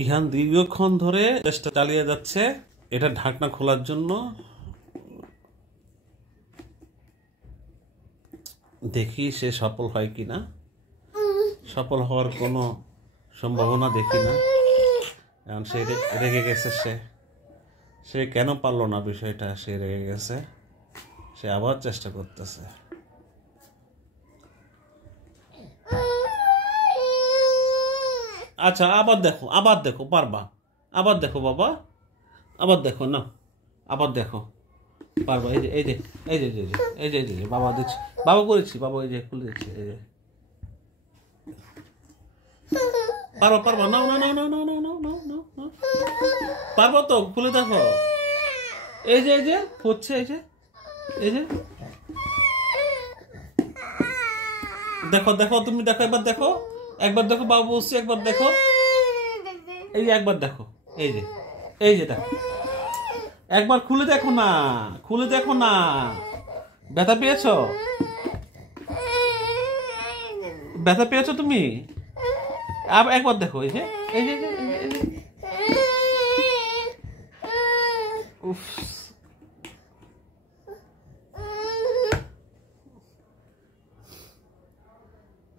ইহান দীর্ঘক্ষণ ধরে চেষ্টা চালিয়ে যাচ্ছে এটা ঢাকনা খোলার জন্য। দেখি সে সফল হয় কিনা। সফল হওয়ার কোনো সম্ভাবনা দেখি না। এখন সে রেগে গেছে। সে কেন পারলো না বিষয়টা, সে রেগে গেছে। সে আবার চেষ্টা করতেছে। আচ্ছা, আবার দেখো পারবা। আবার দেখো বাবা, আবার দেখো না, আবার দেখো পারবা। এই যে এই যে এই যে এই যে এই যে এই যে বাবা দিচ্ছি, বাবা করেছি, বাবা এই যে খুলে দিচ্ছি। এই যে পারবা নাও না নাও নাও নাও নাও নাও নাও নাও নাও, পারবো তো, খুলে দেখো। এই যে হচ্ছে, এই যে দেখো দেখো, তুমি দেখো, একবার দেখো বাবু বলছি, একবার দেখো। এই যে একবার দেখো, এই যে দেখো, একবার খুলে দেখো না, ব্যথা পেয়েছো তুমি? একবার দেখো, এই যে উফ,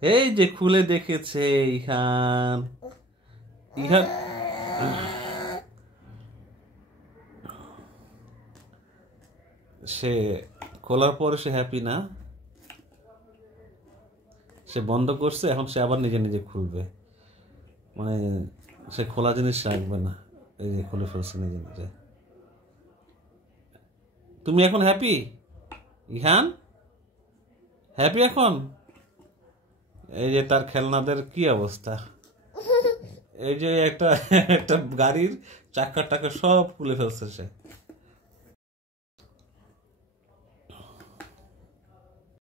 এই যে খুলে দেখেছে ইহান। সে খোলার পরে সে হ্যাপি না। সে বন্ধ করছে, এখন সে আবার নিজে নিজে খুলবে। মানে সে খোলা জিনিস রাখবে না। এই যে খুলে ফেলছে নিজে নিজে। তুমি এখন হ্যাপি ইহান? হ্যাপি এখন? এই যে তার খেলনাদের কি অবস্থা। এই যে একটা গাড়ির চাকা টাকা সব খুলে ফেলছে সে।